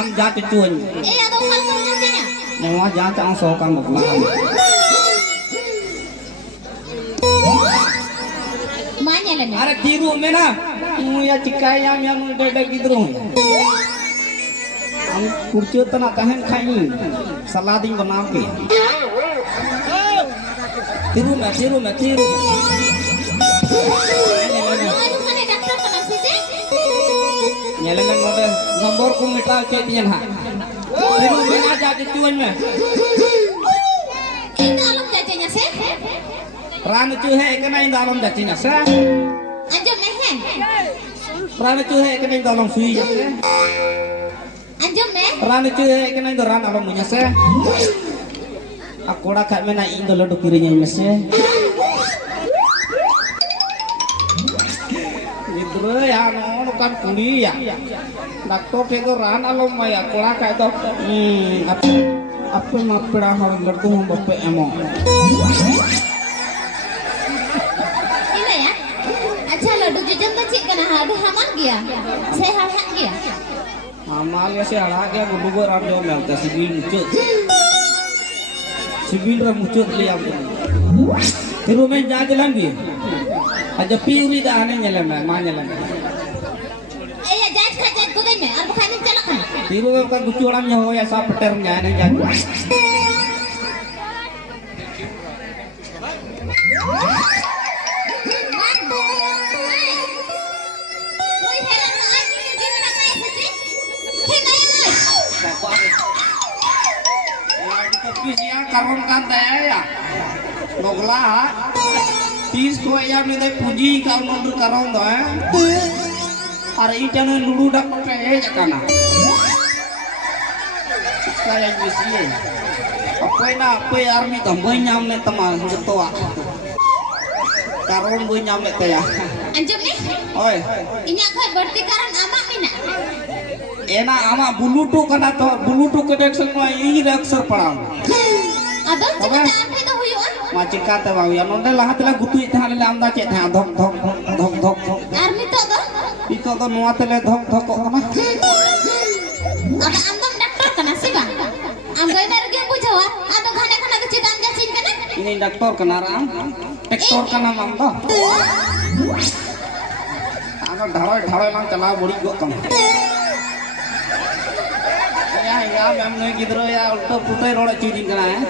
am ja ke cuan ada hal selanjutnya. nyawa ja cang so kang bakla Mana lagi? are tiru mena ya cikaya yang dede gidro am kurcio tana tahen khai salading bana ke tiru me tiru nyeleng node nomor ku mita cetian ha tiru mena ja ke cuan me Itu alam jajanya sih. ran cu he kana in dalam jatinya sa Anjum mehen. ran cu he kana in dalam sui ya se Anjum meh. ran cu he kana in ran alam munya se akoda kak mena in dolo do kirinya me se Idro ya no kan kuli ya dakto pe ko ran alam maya kola kak to apa mapra har gartu hum bape emo Ini ya. Acha ladu jujam ka cik kana hadu haman gya. Saya hal-hal gya. amal ya se ala ya gudu ram jo melta sibil mucut sibil ram mucut liam tiru men ja jalan bi aja piuri da ane nyele me ma nyele Iya jaj ka jaj ko me. Ar bukan celak kan. tiru ka gucu ram nya ho ya sa peter nya ane ja karon kan ya nogla tis ko ya me dai puji ka nondur karon do are itane lulu dak pe ya kana saya misi apa na apa army tambah nyam ne teman betua karon bu nyam ne ya Anjum nih. oi Inya ka berarti karan amak mina. ena ama bulutu kana to bulutu kedek semua ini aksar parang Abang cakap apa itu huyuan? macam kata bang ya nonde lah telah gutui tahan le amda cek tahan dhok dhok dhok dhok Army to tuh? itu to nuat le dhok dhok kok kana Ada ambang dokter kana sih bang? Ambang dari dia jawab. Atau kana kecil dan jacin kana? ini doktor kana ram doktor kana mamda ano dharoi dharoi lang chala buri go kam ya mem ne gidro ya ulto putai roda chudin kana hai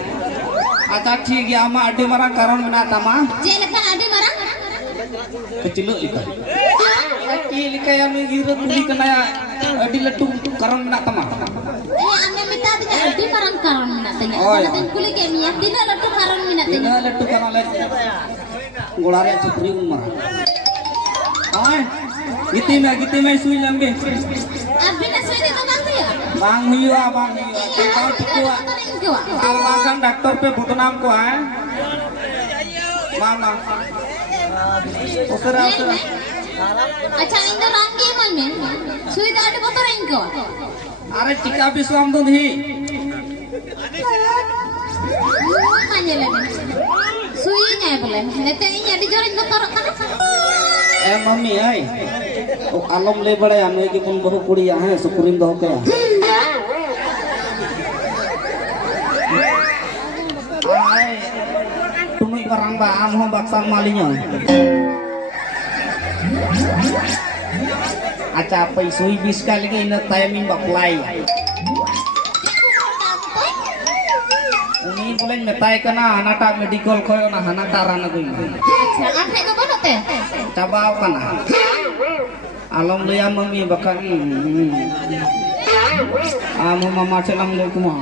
acha ठीक है ama adi marang karon mena tama Jelekan ada marang? kecil lika kecil lika ya me gidro tuli kana ya adi letu karon mena tama Ame minta tidak ada marang karon mina tanya. Oh, Karena ya. tengkulik ya mia tidak ada karon mina tanya. ina letu karon le golare chupri umar oi giti me sui lambe Abi nasi itu bang ya? bang hiwa kau tikua almakan dokter pe butnam ko hai mama usara usara Acha ini rangi mana? Sui tak ada motor ingko. are tika biswam tu hi Mana lagi? Sui nya boleh. Nanti ini ada joran motor kan? mami ai alom le bada ame ki pun bahu kuri ya hai sukurin doh ke ai tumi barang ba am ho baksang malinya acha pai sui bis kali ke ina timing baklai uni boleh metai kana anata medical khoy na hanata rana goi Apa itu bodoh teh? cabau kana alom liya mami bakal amo mama selam le kuma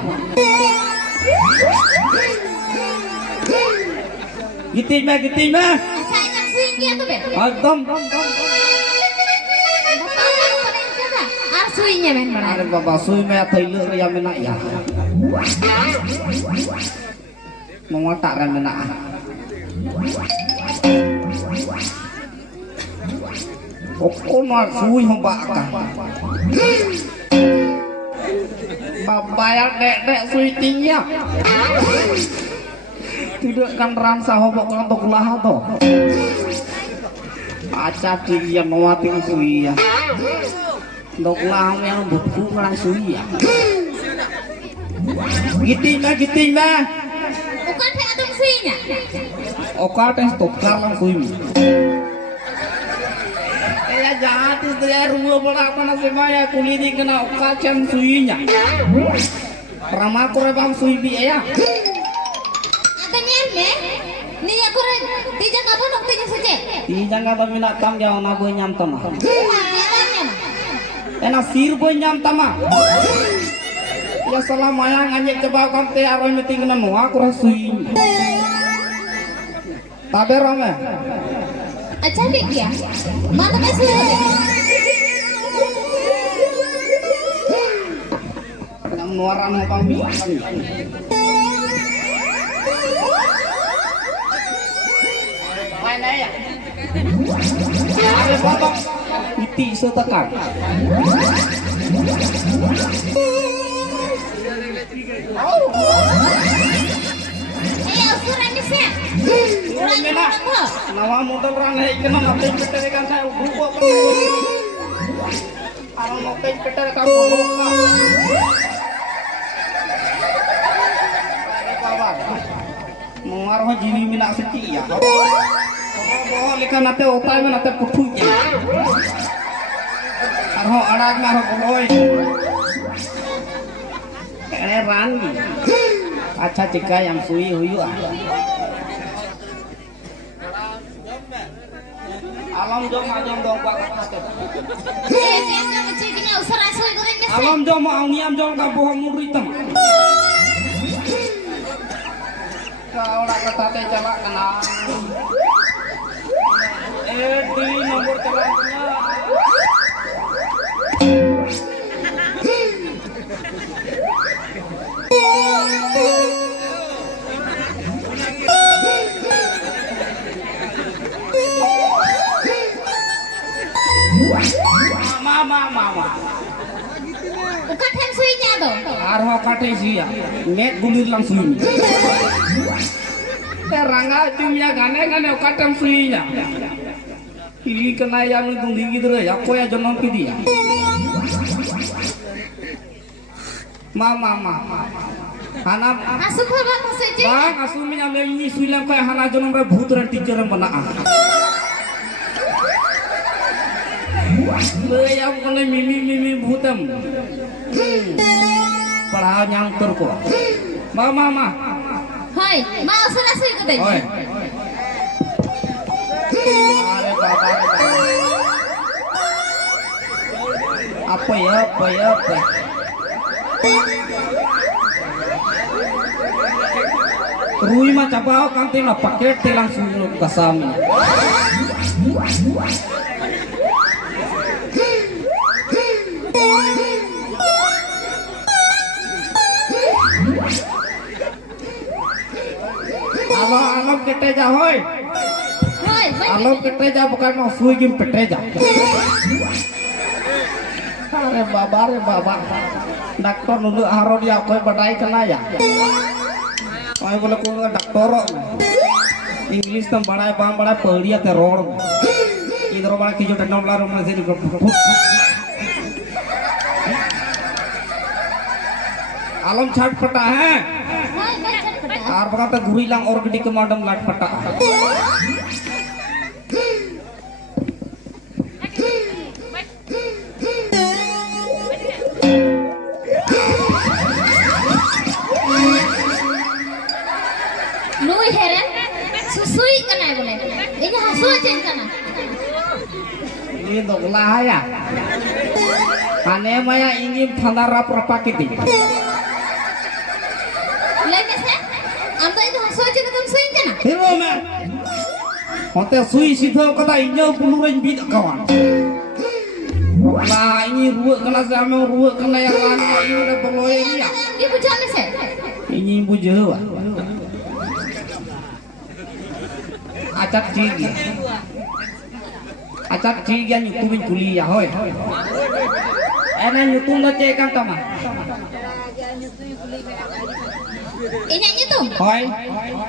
giti me Acha ini sui dia tu be. एकदम Ar sui nya men mana? अरे बाबा सुई में थैलो रिया में ना या मवा तारा में ना ओको ना सुई हम बाका बाबा ya dek suy tingnya tidak kan rangsa hobok kantok laha to aca dia mawati suy ya Dok lah yang buku ngelang sui ya. Giting mah. Bukan saya ada suinya. Oka teh tukar lang sui. Ya jahat itu ya rumah bola apa nasi maya kuliti kena oka cem suinya. Ramah kore bang sui bi ya. Ada nyerme. Ni aku tijang apa nok tijang saja. Tijang kata minat tam jauh na boy nyam tama. Enak sir boy nyam tama. Ya salah maya ngajak coba kam te aroy meeting kena mua aku rasui. Tabe rame. Acha dia. Mata mesra. Nang nuaran mo pang bisan. Main ya. Ada potong iti setekan. Ukuran ni sih. Ukuran ni apa? Nama modal orang hai kena ngapain peter kan saya buku apa? Orang ngapain peter kan buku apa? Mengaruh jiwi minak seti ya. Boh lekan nate otai men nate putunya. Arho anak marho boloi. Keran. Acha jika yang sui huyu ah. Alam jom ajam dong pak. Jangan ngeceknya usah rasoi goreng ni. Alam jom mau niam jom kabuh muritam. Kau nak kata teh celak kena. Di nomor celaknya. Mama. Bukan hand suinya tu. Arho kate sia. Net gulir langsung. Rangga cumnya gane ukatam suinya. Ini kena yang itu tinggi terus ya. Aku ya jonon pidi ya. Mama. Hana Masuk apa saja? bang asuminya ini suilang kaya hana jonon re bhuturan teacher menaan. Yang kena mimi bhutam. Pernah yang terko. Mama. Hai, mau usah rasoi goreng. Oi. Are baba. Apa ya? Rui mah cabao kantin lah paket langsung kasam. Alam keteja hoy. Hai, Alam keteja bukan mau sui gim peteja. Are baba. Dokter nulu haro dia koy badai kena ya. Koy boleh ko doktor. English tam badai bam badai pehliya te rod. Idhar bada kijo tanam la rom se Alam छट पटा है और बता घुरी लांग और गडी के modem लाट पटा Nui heren susui kana boleh. Ini hasu jen kana. ini dogla ya ane maya ingin thanara propakiti Lagi sih? Anda itu hasu jen kamu sui kana? hero man hote sui sidho kata injo puluran bid kawan lah ini ruwet kena sama ruwet kena yang lain ini udah perloy ini ya Ibu jangan sih. ini ibu jawa acak cigi acak cigi yang nyutumin kuliah hoy enak nyutum lo cekan tama Ini nyitum. hoy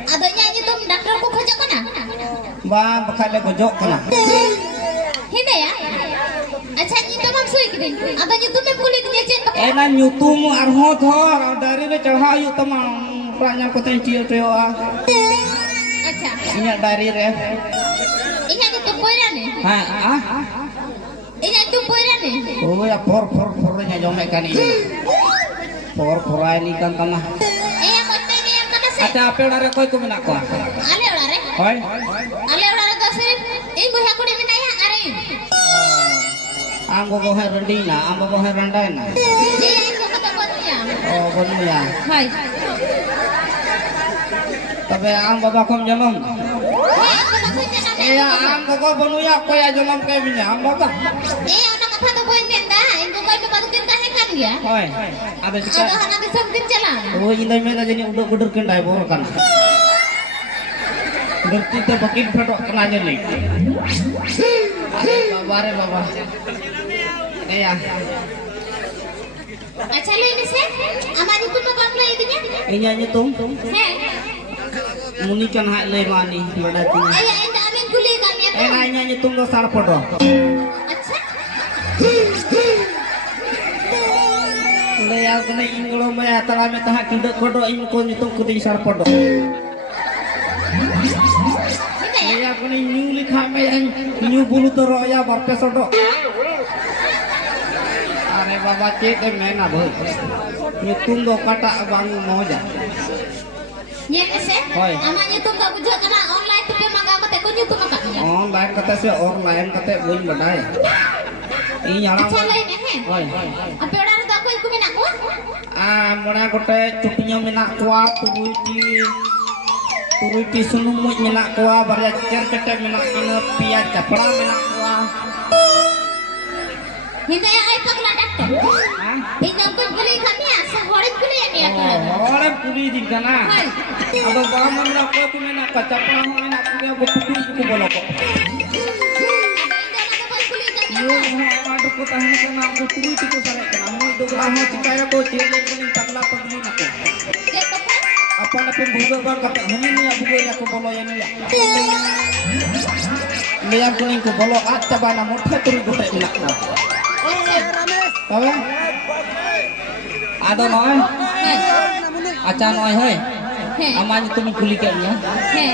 Adanya nyitum dokter ku kerja kana? bang bakal gojok kena Hinde ya? Acha nyutum am sui kidin. Ado nyutum em kulit nya cek pakai. Ena nyutum arho thor dari le chढ़ा यु तमाम प्राणा को ते चियो ते आ Acha. इnya dari re Inya nyutum poira ne. ha ah Inya nyutum poira ne. oh ya por nya jome kan ini por ini kan tanah Iya mote ni yang kana se. ada ape ora koy ko menak ko Ale orare. hoy Ale orare to se. Ibu ya kudi minaya are. ambo go rendina ambo go rendana Iya ibu kata bonnya. oh bonu ya Hai. tabe ang baba kom janom Iya kata bonnya nade. iya ang go bonu ya ko ya janom kay binya am baba Iya ona kata to bonnya nda. Ibu koi patukin kahekan ya. hoy ada Ado sika hana disomkin jalan. oh indai me jadi udur ken dai bor kan gerti te bakin fedok kena jeli baba re baba iya Acha lo ini se. Ama nyutum no bangla idinya. inya nyitung He. muni kan hak le mani badati Ayah enda amin kuli kami ya. ena inya nyitung do sar podo Acha. le ya kena inglo me atala me tah kindak kodo ing ko nyitung ku di sar podo Kita ya. ya kena nyu likha me nyu bulu to roya barpe sodo are baba cek mena boy nyitung do kata bang moja Nya se. Hoi. Ama nyutum ka bujo kana online tapi mangga mate ko nyutum makanya. online kata se online kata buin badai ini nyala Acha lo ini he. hoy Ape orare to aku iku minak ko. mona gote cutinya minak kuah turuti sunumut minak kuah barya cer cete minak ina pia capra minak kuah Hinta ya ai pagla dakto. Hah? Hinta ko kuli kami ya sa horit kuli ya ni aku. orang puri di kana Hai. ado bama minak kuah tu minak ka capra ho minak kuah ko pukuri ko bolok Hinta na ko kuli kami. yo ho adu ko tahan kana ko turuti ko sare kana mo do gramo cikaya ko cele kuning takla pagli nako Cek pakai. apa na pembuga kan kata hani ni abu ya ko bolo ya ni ya liam kuning ko bolo at tabana mothe turi gote minak kuah Apa? Ada noy, acha noy hoy. He. Amanya tu kuli kanya. He.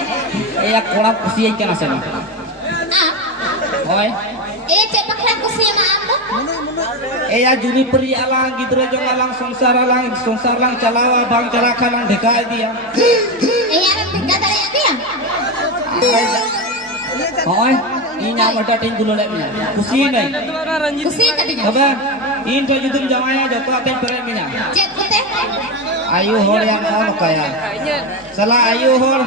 Eya kolam kusiai kana sana. Ah. Hoy. Cek pakai ko siya maamo. Eya juri peri alang gidra jong alang sonsar lang calawa bang calaka lang dekai dia. Aram tinggal dari aku ya. Hoy, inya mata ting dulu lek mina. Kusi nai. Kusi tadinya. Apa? In to judum jamaya joto aten pere mina. Cek putih. Ayu hor yang ono kaya. Salah ayu hor.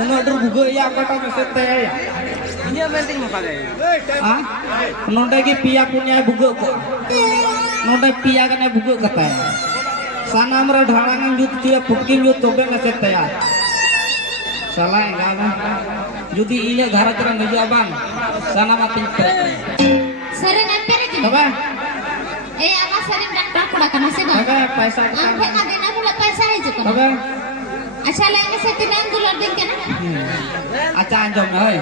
Uno dur bugo ya kata mesete ya. Ini penting mau pakai. Ah, nonda ki pia punya bugo ko. Nonda pia kana bugo kata. Sana amra dharangan jut tia booking jut tobe mesete ya. Salah enggak bang. Judi iya gara terang ngeju abang. Sana mati. Sering nempel aja. Apa? Ama sering daktar kuda kana sih bang. Apa paisa Ampe kita? ngadena pula paisa aja kan. Apa? Asal ini setinang gular din kana. Aca anjom hoy.